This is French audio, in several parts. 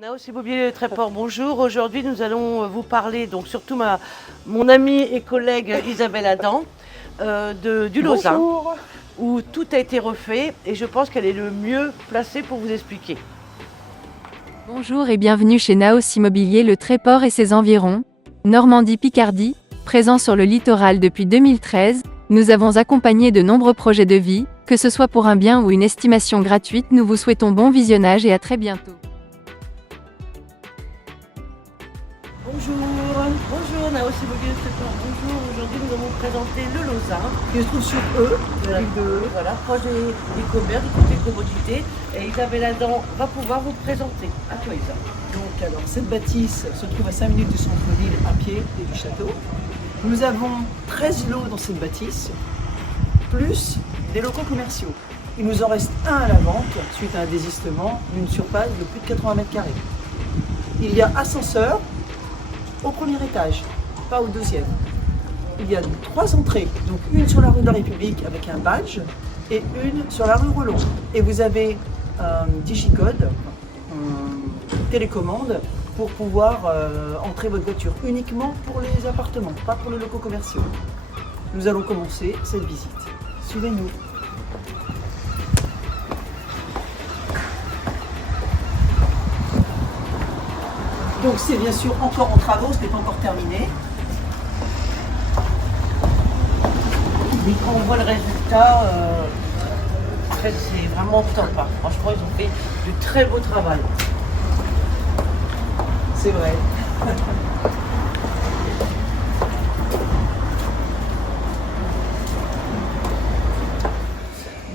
Naos Immobilier Tréport, bonjour. Aujourd'hui, nous allons vous parler, donc surtout mon amie et collègue Isabelle Adam, du Lausanne, Bonjour. où tout a été refait et je pense qu'elle est le mieux placée pour vous expliquer. Bonjour et bienvenue chez Naos Immobilier Le Tréport et ses environs, Normandie-Picardie, présent sur le littoral depuis 2013, nous avons accompagné de nombreux projets de vie, que ce soit pour un bien ou une estimation gratuite, nous vous souhaitons bon visionnage et à très bientôt. Bonjour, bonjour Naos Immobilier Tréport, bonjour. Aujourd'hui, nous allons vous présenter le Lausanne, Qui se trouve sur eux, voilà, proche des commerces, du côté commodité. Et Isabelle Adam va pouvoir vous présenter. À toi Isa. Donc, alors, cette bâtisse se trouve à 5 minutes du centre-ville à pied et du château. Nous avons 13 lots dans cette bâtisse, plus des locaux commerciaux. Il nous en reste un à la vente suite à un désistement d'une surface de plus de 80 mètres carrés. Il y a ascenseur au premier étage, pas au deuxième. Il y a 3 entrées, donc une sur la rue de la République avec un badge et une sur la rue Rollon. Et vous avez un digicode, une télécommande pour pouvoir entrer votre voiture uniquement pour les appartements, pas pour les locaux commerciaux. Nous allons commencer cette visite. Suivez-nous. Donc c'est bien sûr encore en travaux, ce n'est pas encore terminé. Et quand on voit le résultat, en fait, c'est vraiment top. Hein. Franchement, ils ont fait du très beau travail. C'est vrai.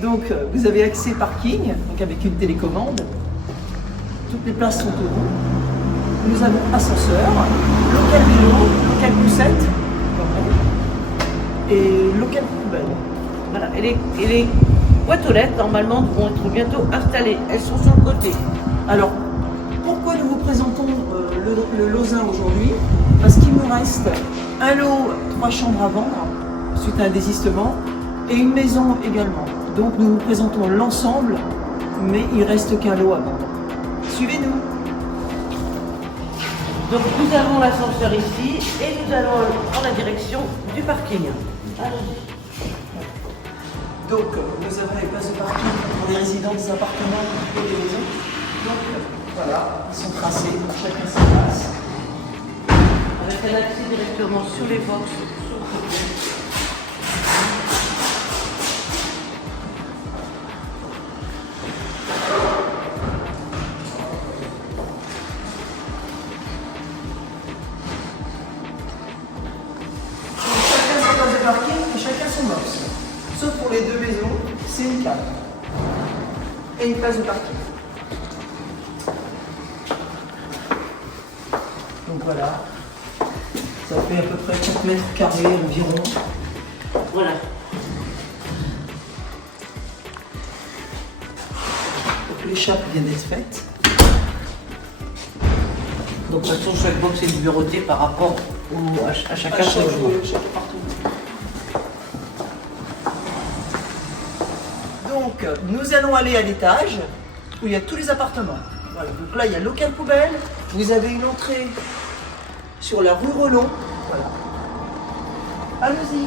Donc vous avez accès parking, donc avec une télécommande. Toutes les places sont au bout. Nous avons ascenseur, local vélo, local poussette et local poubelle. Voilà. Et les boîtes aux lettres, normalement, vont être bientôt installées. Elles sont sur le côté. Alors, pourquoi nous vous présentons le Lausanne aujourd'hui? Parce qu'il nous reste un lot, 3 chambres à vendre, suite à un désistement, et une maison également. Donc nous vous présentons l'ensemble, mais il reste qu'un lot à vendre. Suivez-nous. Donc, nous avons l'ascenseur ici et nous allons prendre la direction du parking. Allons-y. Donc nous avons les places de parking pour les résidents des appartements et des maisons. Donc voilà, ils sont tracés, chacun sa place. Avec un accès directement sur les box, sur le côté. Chacun sa place de parking et chacun son box. Sauf pour les 2 maisons, c'est une cave. Et une place de parking. Donc voilà, ça fait à peu près 4 mètres carrés environ. Voilà. Donc l'échappe vient d'être faite. Donc, de toute façon, chaque box est numéroté par rapport à chacun son logement. chaque appartement. Donc nous allons aller à l'étage où il y a tous les appartements. Voilà. Donc là il y a local poubelle, vous avez une entrée sur la rue Rollon. Voilà. Allons-y.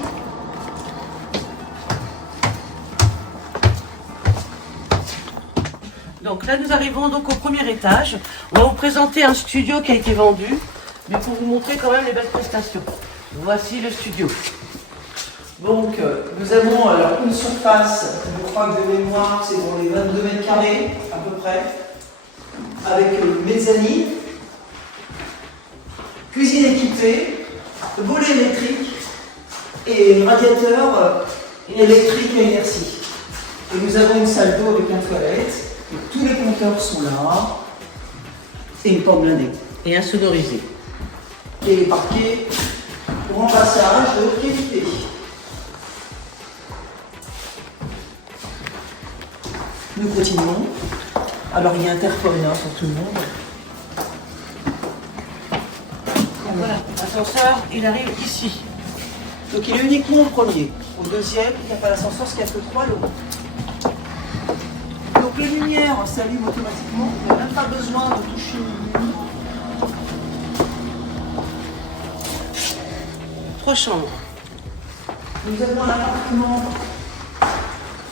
Donc là, nous arrivons donc au premier étage. On va vous présenter un studio qui a été vendu, mais pour vous montrer quand même les belles prestations. Voici le studio. Donc nous avons alors une surface, je crois que de mémoire c'est dans les 22 mètres carrés à peu près, avec mezzanine, cuisine équipée, volet électrique et radiateur électrique à inertie. Et nous avons une salle d'eau avec un toilette, et tous les compteurs sont là, et une porte blindée. Et insonorisé. Et parquet pour remplaçage de haute qualité. Nous continuons. Alors il y a interphone pour tout le monde. Voilà, l'ascenseur, il arrive ici. Donc il est uniquement au premier. Au deuxième, il n'y a pas l'ascenseur, parce qu'il n'y a que 3 lots. Donc les lumières s'allument automatiquement, il n'y a même pas besoin de toucher une lumière. 3 chambres. Nous avons un appartement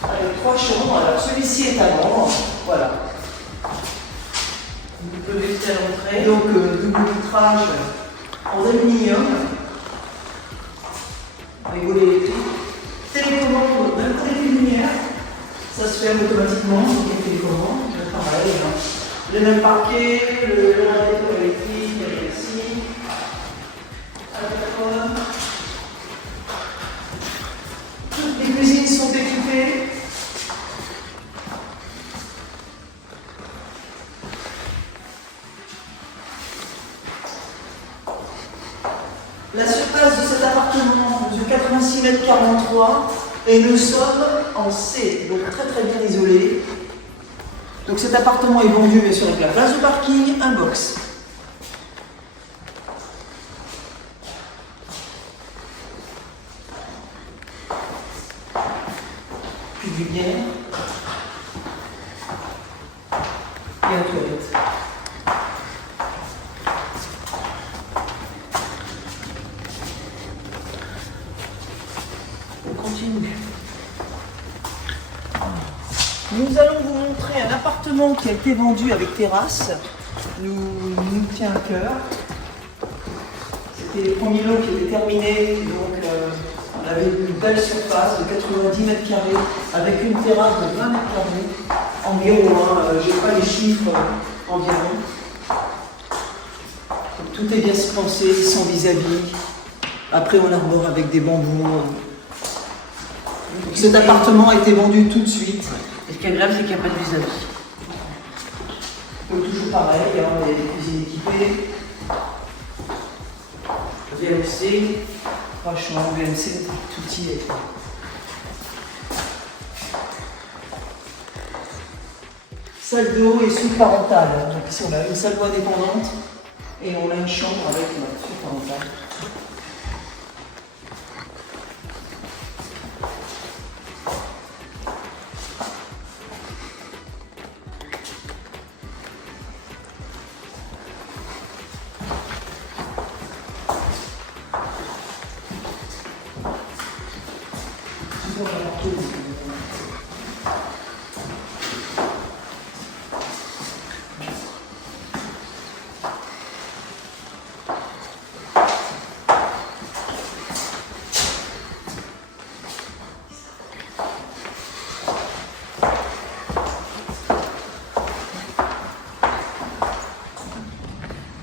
avec 3 chambres. Alors celui-ci est à l'ombre. Voilà. Vous pouvez visiter à l'entrée. Donc double vitrage en aluminium. Avec volet électrique. Télécommande d'un côté de lumière. Ça se ferme automatiquement. Donc les télécommandes. Pareil. Le même parquet, le radiateur électrique, avec la scie, à la plateforme. Toutes les cuisines sont équipées. La surface de cet appartement mesure 86 mètres 43 et nous sommes en C, donc très très bien isolé. Donc cet appartement est vendu bien sûr avec la place de parking, un box. Puis du lumière et un toilette. On continue. Nous allons vous montrer un appartement qui a été vendu avec terrasse. Nous tient à cœur. C'était les premiers lots qui étaient terminés. Donc on avait une belle surface de 90 mètres carrés avec une terrasse de 20 mètres carrés environ. Je n'ai pas les chiffres environ. Donc, tout est bien pensé, sans vis-à-vis. Après on arbore avec des bambous. Donc, cet appartement a été vendu tout de suite. Et ce qui est grave, c'est qu'il n'y a pas de vis-à-vis. Donc toujours pareil, il y a des cuisines équipées. VMC, 3 chambres, VMC, tout y est. Salle d'eau et suite parentale. Donc ici on a une salle d'eau indépendante et on a une chambre avec notre suite parentale.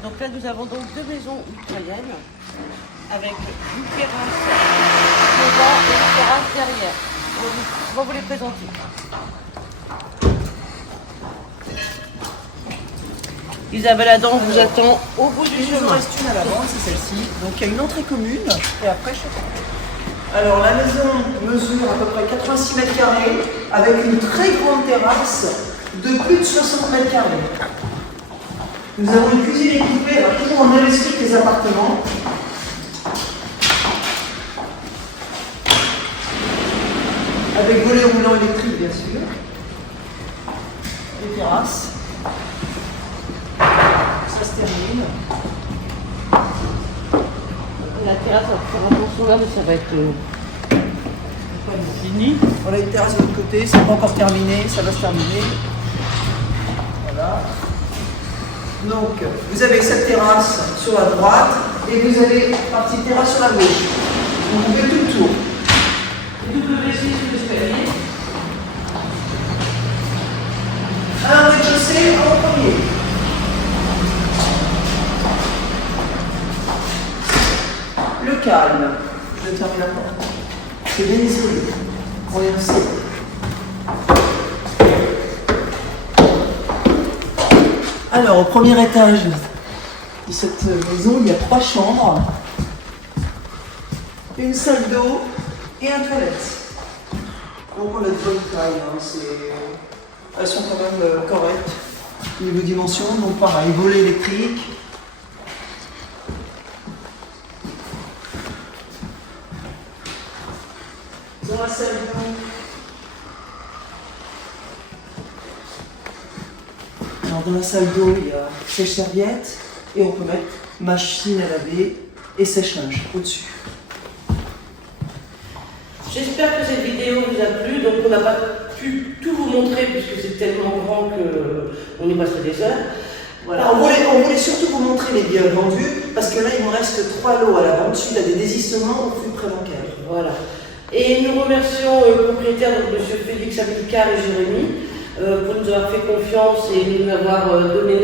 Donc là, nous avons donc 2 maisons mitoyennes avec une terrasse devant et une terrasse derrière. On va vous les présenter. Isabelle Adam vous attend au bout du Il nous en chemin. reste une à la vente, c'est celle-ci. Donc il y a une entrée commune et après chacun. Alors la maison mesure à peu près 86 mètres carrés avec une très grande terrasse de plus de 60 mètres carrés. Nous avons une cuisine équipée, alors toujours en même esprit que les appartements. Avec volet roulant électrique bien sûr. Les terrasses. Ça se termine. La terrasse, on va faire attention là, mais ça va être fini. On a une terrasse de l'autre côté, c'est pas encore terminé, ça va se terminer. Voilà. Donc, vous avez cette terrasse sur la droite et vous avez une partie de terrasse sur la gauche. Donc, on fait tout le tour. Double WC sur l'escalier. Un rez-de-chaussée en premier. Le calme. Je termine la porte. C'est bien isolé. On est aussi. Alors, au premier étage de cette maison, il y a 3 chambres, une salle d'eau et un toilette. Donc on a de bonnes tailles, elles sont quand même correctes au niveau dimension. Donc pareil, volet électrique. Dans la salle d'eau, dans la salle d'eau, il y a sèche-serviette et on peut mettre machine à laver et sèche-linge au-dessus. J'espère que cette vidéo vous a plu. Donc on n'a pas pu tout vous montrer puisque c'est tellement grand qu'on y passe des heures. Voilà, on voulait surtout vous montrer les biens vendus parce que là il me reste 3 lots à la vente suite à des désistements au flux prébancaire. Voilà. Et nous remercions le propriétaire, donc M. Félix Amilcar et Jérémy, pour nous avoir fait confiance et nous avoir donné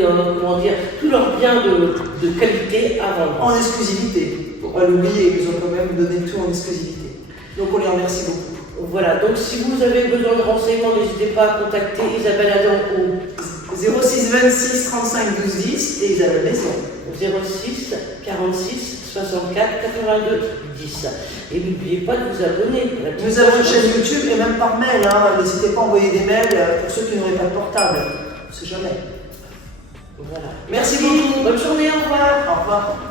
tous leurs biens de qualité à vendre. En exclusivité. Pour pas l'oublier, ils nous ont quand même donné tout en exclusivité. Donc on les remercie beaucoup. Voilà, donc si vous avez besoin de renseignements, n'hésitez pas à contacter Isabelle Adam au 06 26 35 12 10 et Isabelle Maison. 06 46 64 82 10. Et n'oubliez pas de vous abonner. Nous avons une chaîne YouTube et même par mail. N'hésitez pas à envoyer des mails pour ceux qui n'auraient pas de portable. On ne sait jamais. Voilà. Merci beaucoup. Bonne journée, au revoir. Au revoir.